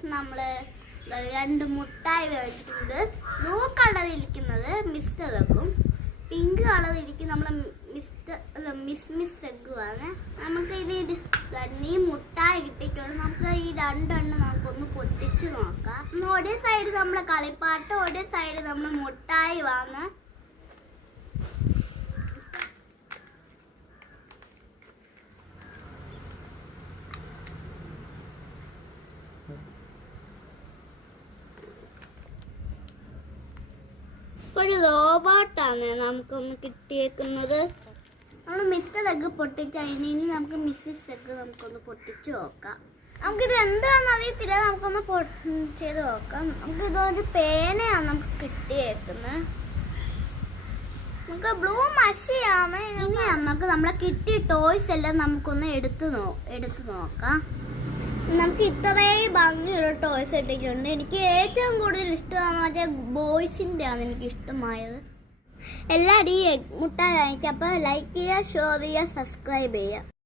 Guys, നമ്മള് 2 മുട്ടായി വെച്ചിട്ടുണ്ട്. ബ്ലൂ കളറിലിരിക്കുന്നത് മിസ്റ്റർ എഗ്ഗും പിങ്ക് കളറിലിരിക്കുന്ന നമ്മളെ മിസ് എഗ്ഗുമാണ്. നമുക്ക് ഇനി ഈ മുട്ടായി കിട്ടിയിട്ടുണ്ട്. നമുക്ക് ഈ 2 എണ്ണം നമുക്കൊന്ന് പൊട്ടിച്ചു നോക്കാം. ഒരേ സൈഡ് നമ്മളെ കളിപ്പാട്ട്, ഒരേ സൈഡ് നമ്മള് മുട്ടായി വാങ്ങാം. ഒരു റോബോട്ടാണ് നമുക്കൊന്ന് കിട്ടിയേക്കുന്നത്. നമ്മൾ മിസ്റ്റർ എഗ്ഗ് പൊട്ടിച്ചതിന് ഇനി നമുക്ക് മിസ്സിസ് എഗ്ഗ് നമുക്കൊന്ന് പൊട്ടിച്ചു നോക്കാം. നമുക്കിത് എന്താണെന്ന് അറിയത്തില്ല, നമുക്കൊന്ന് ചെയ്ത് നോക്കാം. നമുക്ക് ഇതൊരു പേനയാണ് നമുക്ക് കിട്ടിയേക്കുന്നത്. നമുക്ക് ബ്ലൂ മഷിയാണ്. ഇനി നമുക്ക് നമ്മളെ കിട്ടിയ ടോയ്സ് എല്ലാം നമുക്കൊന്ന് എടുത്തു നോക്കാം. നമുക്ക് ഇത്രയും ഭംഗിയുള്ള ടോയ്സ് ഇട്ടിട്ടുണ്ട്. എനിക്ക് ഏറ്റവും കൂടുതൽ ഇഷ്ടമാണ് മറ്റേ ബോയ്സിൻ്റെ ആണ് എനിക്ക് ഇഷ്ടമായത്. എല്ലാവരും ഈ മുട്ടായി വാങ്ങിക്കുക. അപ്പോൾ ലൈക്ക് ചെയ്യുക, ഷെയർ ചെയ്യുക, സബ്സ്ക്രൈബ് ചെയ്യുക.